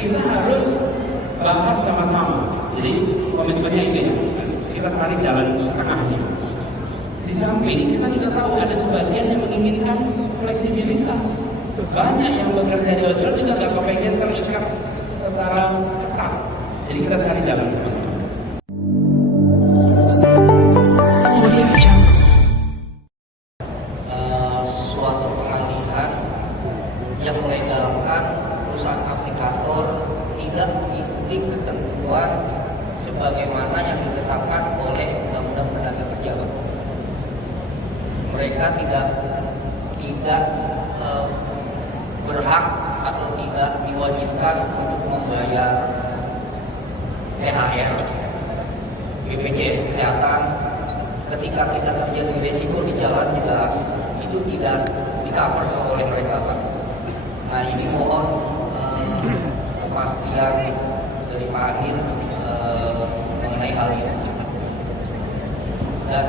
kita harus bahas sama-sama. Jadi komitmennya itu ya, kita cari jalan tengahnya. Di samping kita juga tahu ada sebagian yang menginginkan fleksibilitas. Banyak yang bekerja di ojol juga nggak kepengen terikat secara ketat. Jadi kita cari jalan sama-sama. Suatu pengalihan yang melegalkan perusahaan aplikator tidak mengikuti ketentuan sebagaimana yang ditetapkan oleh Undang-Undang Tenaga Kerja. Mereka tidak berhak atau tidak diwajibkan untuk membayar THR, BPJS Kesehatan. Ketika kita terjadi risiko di jalan juga itu tidak di-cover oleh mereka, Pak. Nah, ini mohon kepastian dari Pak Anies mengenai hal ini. Dan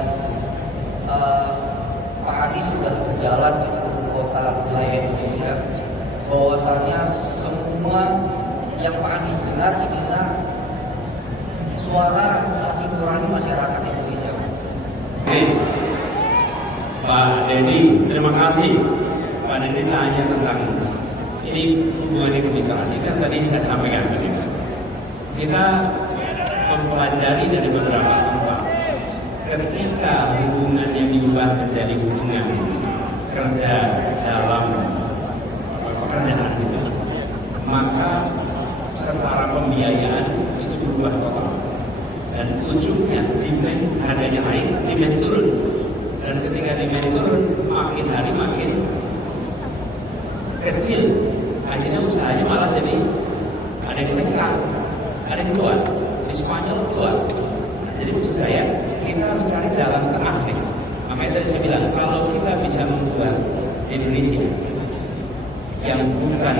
Pak Anies sudah berjalan di seluruh kota wilayah Indonesia, bahwasannya semua yang Pak Anies dengar inilah suara hati nurani masyarakat Indonesia. Pak Denny, terima kasih. Pak Denny tanya tentang ini hubungannya kemitraan. Ini kan tadi saya sampaikan tadi. Kita mempelajari dari beberapa tempat. Ketika hubungan yang diubah menjadi hubungan kerja dalam pekerjaan itu, maka secara pembiayaan itu berubah total. Dan ujungnya demand harganya naik, demand turun. Dan ketika demand turun, makin hari makin kecil. Akhirnya usahanya malah jadi ada yang tekan, ada yang keluar. Di Spanyol keluar. Nah, jadi maksud saya, kita harus cari jalan tengah nih. Makanya tadi saya bilang, kalau kita bisa membuat Indonesia yang bukan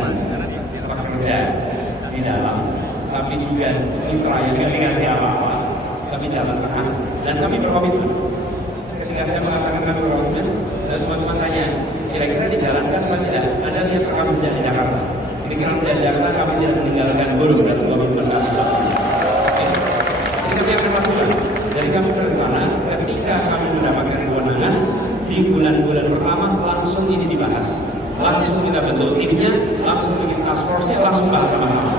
pekerja di dalam, tapi juga mitra yang nggak dikasih apa-apa, tapi jalan tengah. Dan kami berkomitmen. Ketika saya mengatakan kami berkomitmen, dan teman-teman tanya, kira-kira dijalankan atau tidak? Ada yang rekam jejak di Jakarta. Kira-kira di Jakarta kami tidak meninggalkan buruh dalam komitmen kami soal ini. Jadi kami akan lakukan. Jadi kami berencana ketika kami mendapatkan kewenangan di bulan-bulan pertama langsung ini dibahas, langsung kita bentuk timnya, langsung bikin task force, langsung bahas sama-sama.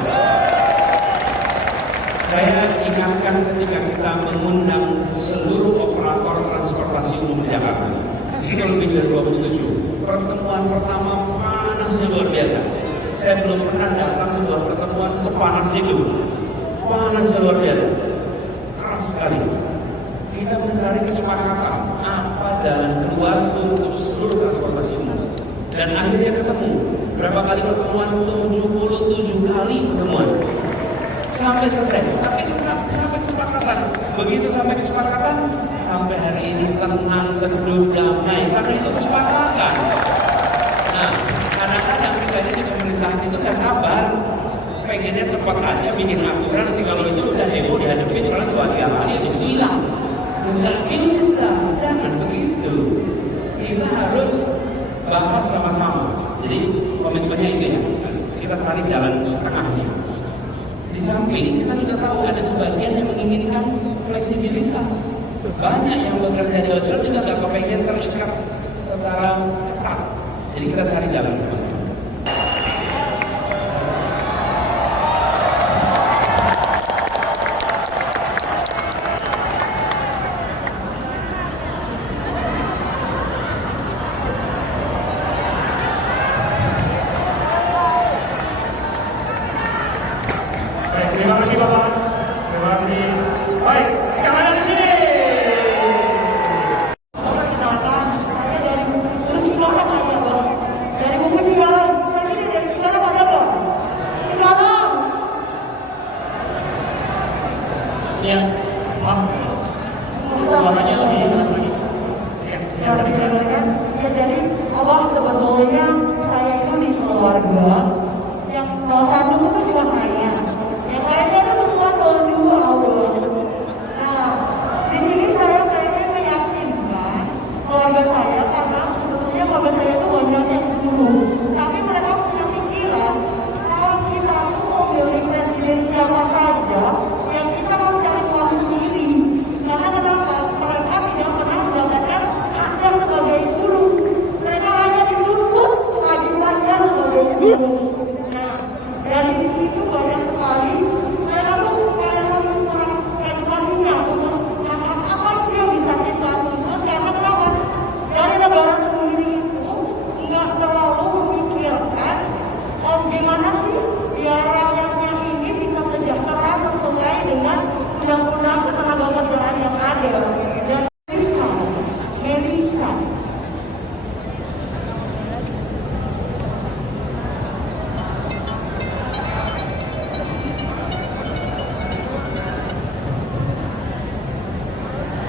Saya ingatkan ketika kita mengundang seluruh operator transportasi umum Jakarta, itu lebih dari 27. Pertemuan pertama panasnya luar biasa. Saya belum pernah datang sebuah pertemuan sepanas itu. Panasnya luar biasa, keras sekali. Kita mencari kesepakatan apa jalan keluar untuk seluruh transportasi umum. Dan akhirnya ketemu. Berapa kali pertemuan? 77 kali pertemuan. Sampai selesai. Tapi sampai kesepakatan. Begitu sampai kesepakatan, sampai hari ini tenang, teduh, damai. Karena itu kesepakatan. Nah, kadang-kadang kita ini di pemerintahan itu nggak sabar. Pengennya cepat aja bikin aturan. Nanti kalau itu udah heboh dihadapi itu kalau 2-3 kali itu hilang. Nggak bisa, jangan begitu. Kita harus bahas sama-sama. Jadi komitmennya itu ya. Kita cari jalan tengahnya. Di samping kita juga tahu ada sebagian yang menginginkan fleksibilitas. Banyak yang bekerja di ojol juga nggak kepengen terikat secara ketat. Jadi kita cari jalan sama-sama. Terima kasih Bapak. Terima kasih. Baik, sekarang di sini. Perkenalkan, saya dari Cikarang aja, Bang. Dari Bungku Cikarang. Saya ini dari Cikarang ada, Bang. Cikarang. Iya, Pak. Suaranya lebih keras lagi. Ya, jadi Abang sebetulnya saya itu di keluarga yang satu itu kan cuma saya. Yang lainnya itu semua dua Abang. Nah, di sini saya kayaknya meyakinkan keluarga saya karena sebetulnya keluarga saya itu banyak yang dulu. Tapi mereka punya pikiran kalau kita tuh mobil Dan di sini tuh banyak sekali dan aku kayak masih kurang edukasinya untuk apa sih yang bisa kita tuntut, karena kenapa? Dari negara sendiri itu nggak terlalu memikirkan gimana sih biar rakyatnya ini bisa sejahtera sesuai dengan undang-undang ketenagakerjaan yang ada. Dan Melisa.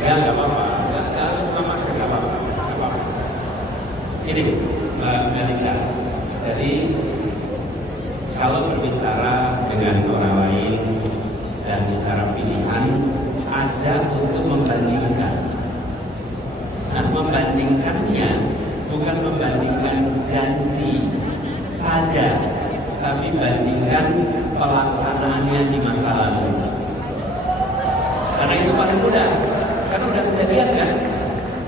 Ya nggak apa-apa, nggak harus buka masker, nggak apa-apa, nggak apa-apa. Ini Mbak Lisa, jadi kalau berbicara dengan orang lain dan bicara pilihan, ajak untuk membandingkan. Nah, membandingkannya bukan membandingkan janji saja, tapi bandingkan pelaksanaannya di masa lalu. Karena itu paling mudah. Karena udah kejadian kan,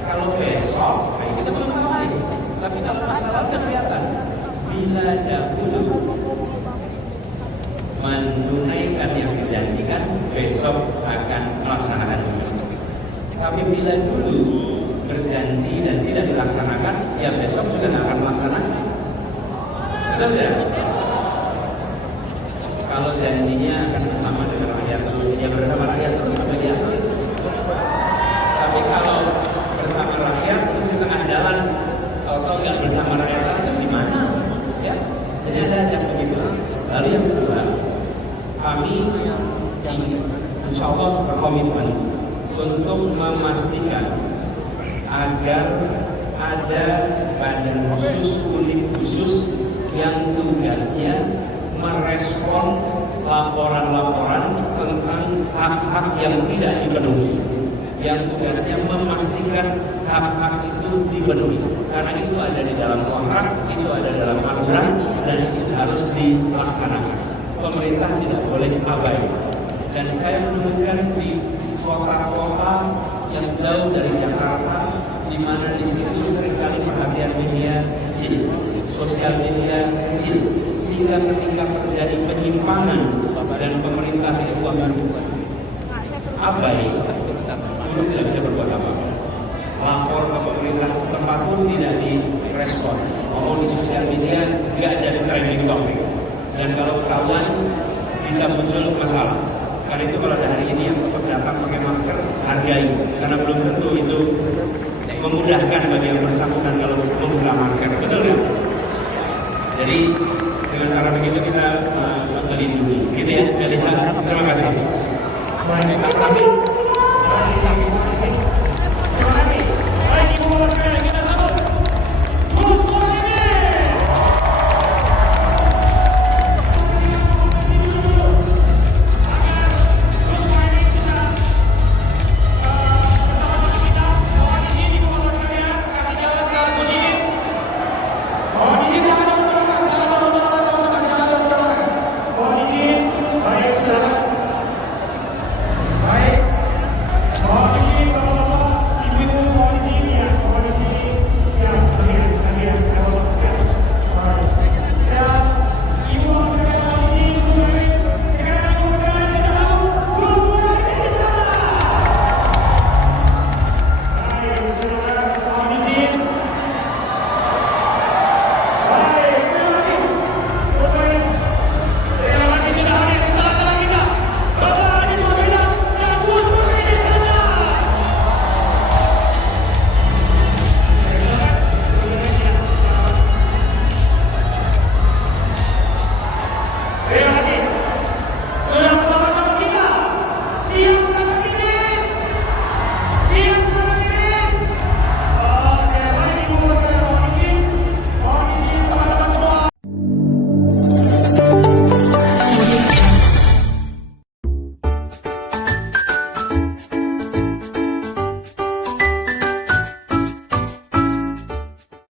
kalau besok, kita belum tahu nih. Tapi kalau masalah kelihatan, bila dahulu menunaikan yang dijanjikan, besok akan melaksanakan juga. Tapi bila dulu berjanji dan tidak dilaksanakan, ya besok juga nggak akan melaksanakan. Betul tidak? Kalau janjinya akan bersama dengan rakyat terus, ya bersama rakyat terus sampai di akhir. Tapi kalau bersama rakyat terus di tengah jalan atau nggak bersama rakyat lagi, terus di mana? Ya, jadi ada ajak begitu. Lalu yang kedua, kami insya Allah berkomitmen untuk memastikan agar ada badan khusus, unit khusus yang tugasnya merespon laporan-laporan tentang hak-hak yang tidak dipenuhi, yang tugasnya memastikan hak-hak itu dipenuhi, karena itu ada di dalam kontrak, itu ada dalam aturan, dan itu harus dilaksanakan. Pemerintah tidak boleh abai. Dan saya menemukan di kota-kota yang jauh dari Jakarta, di mana di situ seringkali perhatian media kecil, sosial media kecil, sehingga ketika terjadi penyimpangan dan pemerintah itu abai, guru tidak bisa berbuat apa-apa. Lapor ke pemerintah setempat pun tidak direspon. Ngomong di sosial media nggak jadi trending topic. Dan kalau ketahuan bisa muncul masalah. Karena itu kalau ada hari ini yang tetap datang pakai masker, hargai. Karena belum tentu itu memudahkan bagi yang bersangkutan kalau membuka masker. Betul ya? Jadi dengan cara begitu kita melindungi. Gitu ya, Melisa. Terima kasih. Baik, Terima kasih.